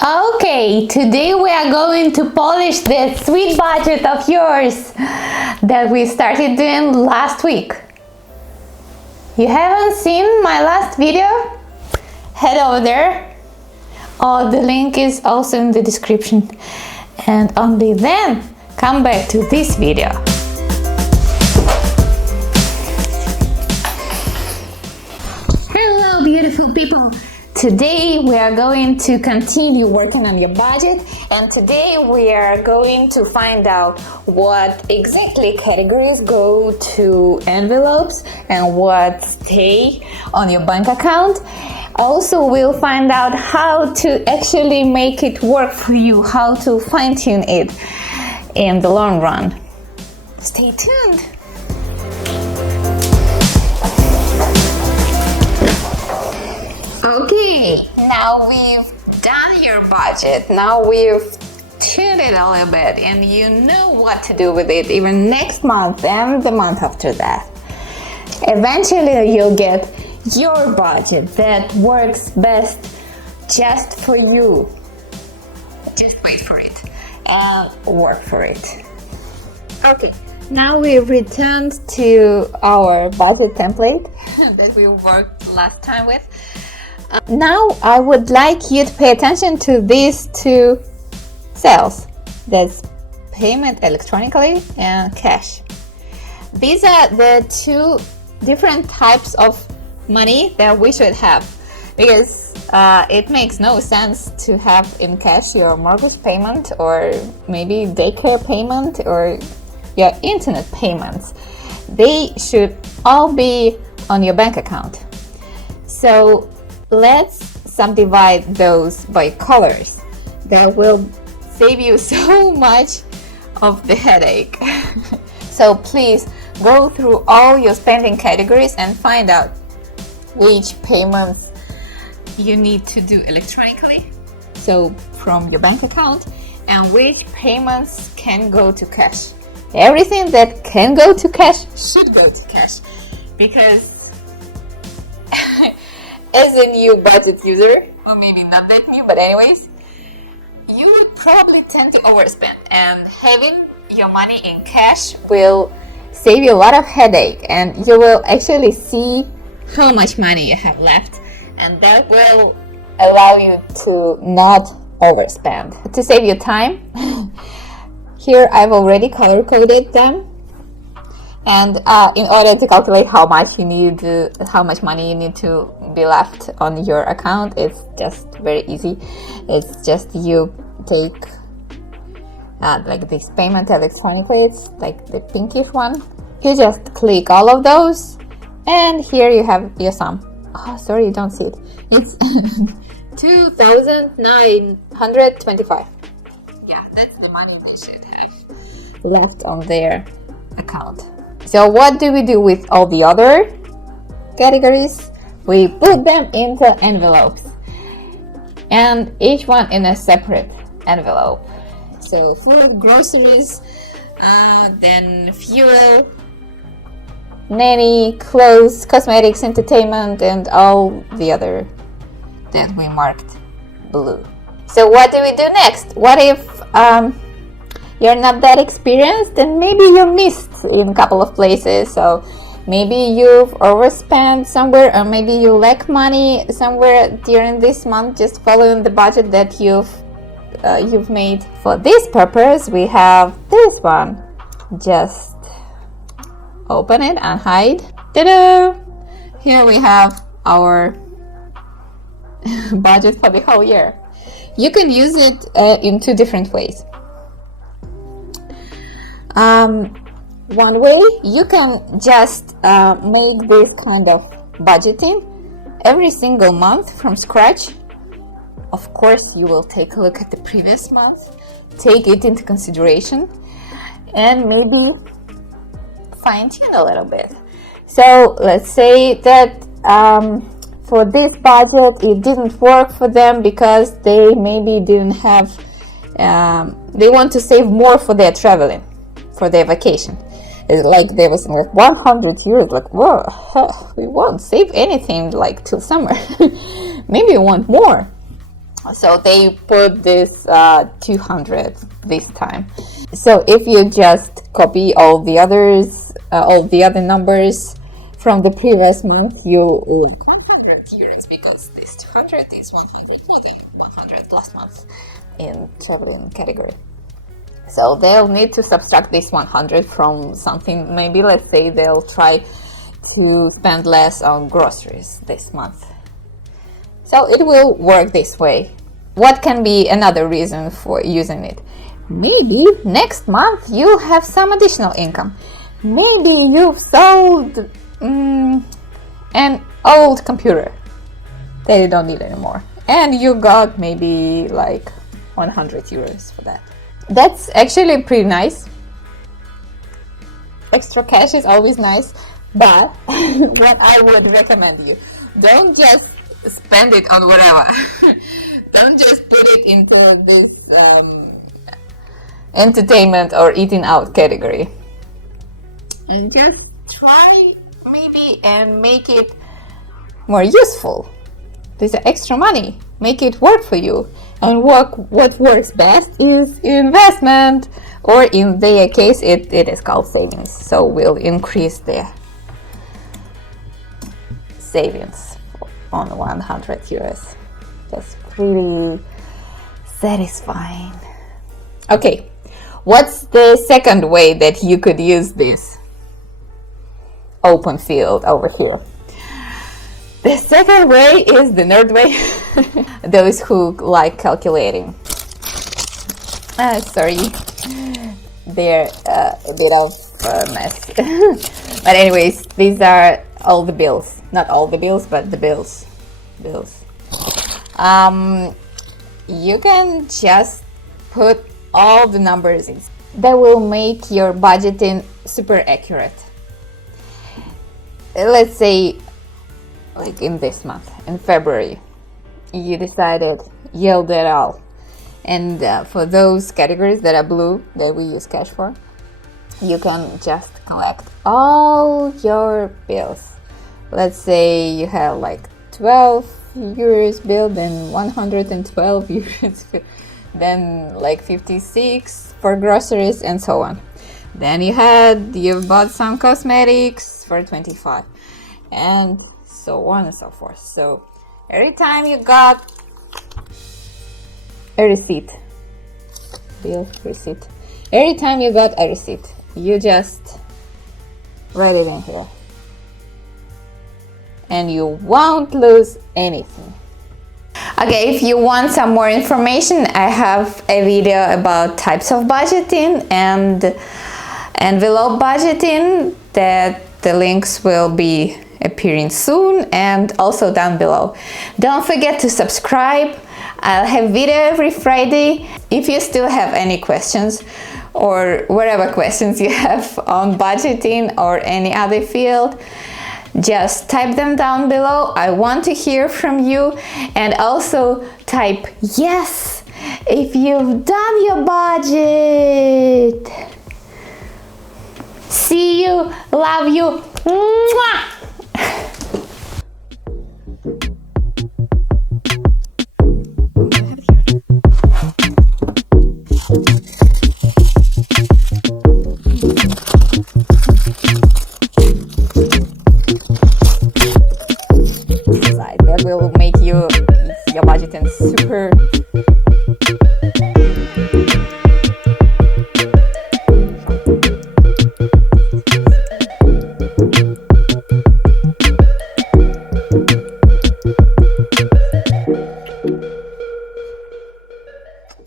Okay, today we are going to polish that sweet budget of yours that we started doing last week. You haven't seen my last video? Head over there. Oh, the link is also in the description. And only then come back to this video. Hello, beautiful people. Today we are going to continue working on your budget, and today we are going to find out what exactly categories go to envelopes and what stay on your bank account. Also, we'll find out how to actually make it work for you, how to fine-tune it in the long run. Stay tuned. Okay, now we've done your budget, now we've tuned it a little bit and you know what to do with it even next month and the month after that. Eventually you'll get your budget that works best just for you. Just wait for it and work for it. Okay, now we've returned to our budget template that we worked last time with. Now I would like you to pay attention to these two cells. That's payment electronically and cash. These are the two different types of money that we should have, because it makes no sense to have in cash your mortgage payment or maybe daycare payment or your internet payments. They should all be on your bank account. So let's subdivide those by colors. That will save you so much of the headache. So please go through all your spending categories and find out which payments you need to do electronically, so from your bank account, and which payments can go to cash. Everything that can go to cash should go to cash, because as a new budget user, or maybe not that new, but anyways, you would probably tend to overspend, and having your money in cash will save you a lot of headache, and you will actually see how much money you have left, and that will allow you to not overspend. To save you time, here I've already color coded them. And in order to calculate how much money you need to be left on your account, it's just very easy. It's just you take like this payment electronically, it's like the pinkish one. You just click all of those, and here you have your sum. Oh, sorry, you don't see it. It's 2,925. Yeah, that's the money they should have left on their account. So what do we do with all the other categories? We put them into envelopes, and each one in a separate envelope. So food, groceries, then fuel, nanny, clothes, cosmetics, entertainment, and all the other that we marked blue. So what do we do next? What if you're not that experienced and maybe you missed in a couple of places? So maybe you've overspent somewhere, or maybe you lack money somewhere during this month, just following the budget that you've made. For this purpose, we have this one. Just open it and hide. Ta-da! Here we have our budget for the whole year. You can use it in two different ways. One way, you can just make this kind of budgeting every single month from scratch. Of course, you will take a look at the previous month, take it into consideration, and maybe fine-tune a little bit. So let's say that for this budget it didn't work for them because they maybe didn't have, they want to save more for their traveling, for their vacation. It's like there was like 100 euros, like, whoa, we won't save anything like till summer. Maybe you want more. So they put this 200 this time. So if you just copy all the other numbers from the previous month, you will 100 euros, because this 200 is 100 more than 100 last month in traveling category. So they'll need to subtract this 100 from something. Maybe let's say they'll try to spend less on groceries this month. So it will work this way. What can be another reason for using it? Maybe next month you have some additional income. Maybe you've sold an old computer that you don't need anymore, and you got maybe like 100 euros for that. That's actually pretty nice. Extra cash is always nice, but what I would recommend you, don't just spend it on whatever. Don't just put it into this entertainment or eating out category. And just try maybe and make it more useful. This is extra money. Make it work for you. And what works best is investment, or in their case it is called savings. So we'll increase the savings on 100 euros. That's pretty satisfying. Okay, what's the second way that you could use this open field over here? The second way is the nerd way. Those who like calculating. Sorry, they're a bit of a mess. But anyways, these are all the bills. Not all the bills, but the bills. You can just put all the numbers in. That will make your budgeting super accurate. Let's say, like in this month, in February, you decided yield it all. And for those categories that are blue, that we use cash for, you can just collect all your bills. Let's say you have like 12 euros bill, then 112 euros, then like 56 for groceries, and so on. Then you bought some cosmetics for 25, and so on and so forth. So every time you got a receipt, every time you got a receipt, you just write it in here, and you won't lose anything. Okay, if you want some more information, I have a video about types of budgeting and envelope budgeting, that the links will be appearing soon and also down below. Don't forget to subscribe. I'll have video every Friday. If you still have any questions, or whatever questions you have on budgeting or any other field, just type them down below. I want to hear from you. And also type yes if you've done your budget. See you, love you. Mwah!